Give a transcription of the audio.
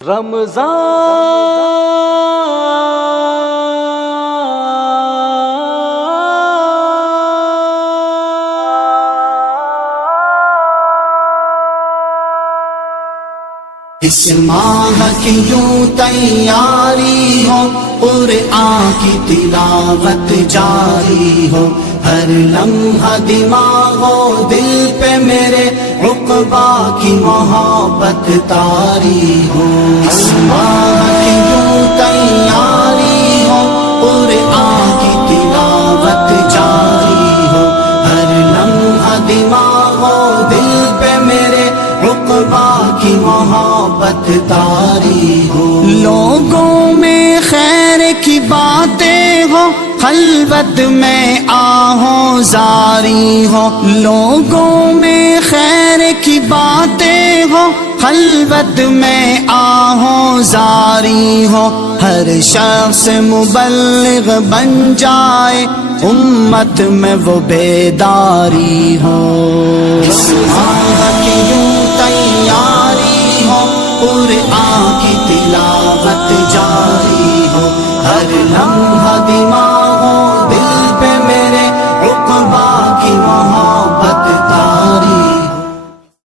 اس ماہ کی یوں تیاری ہو، قرآن کی تلاوت جاری ہو، ہر لمحہ دماغ و دل پہ میرے عقبا کی محبت طاری ہو۔ اس ماہ کی یوں تیاری ہو، قرآن کی تلاوت جاری ہو، ہر لمحہ دماغ و دل پہ میرے عقبا کی محبت طاری ہو۔ لوگوں میں خیر کی باتیں ہو، خلوت میں آہو زاری ہو، لوگوں میں خیر کی باتیں ہو، خلوت میں آہو زاری ہو، ہر شخص مبلغ بن جائے، امت میں وہ بیداری ہو۔ اس ماہ کی یوں تیاری ہو، قرآن کی تلاوت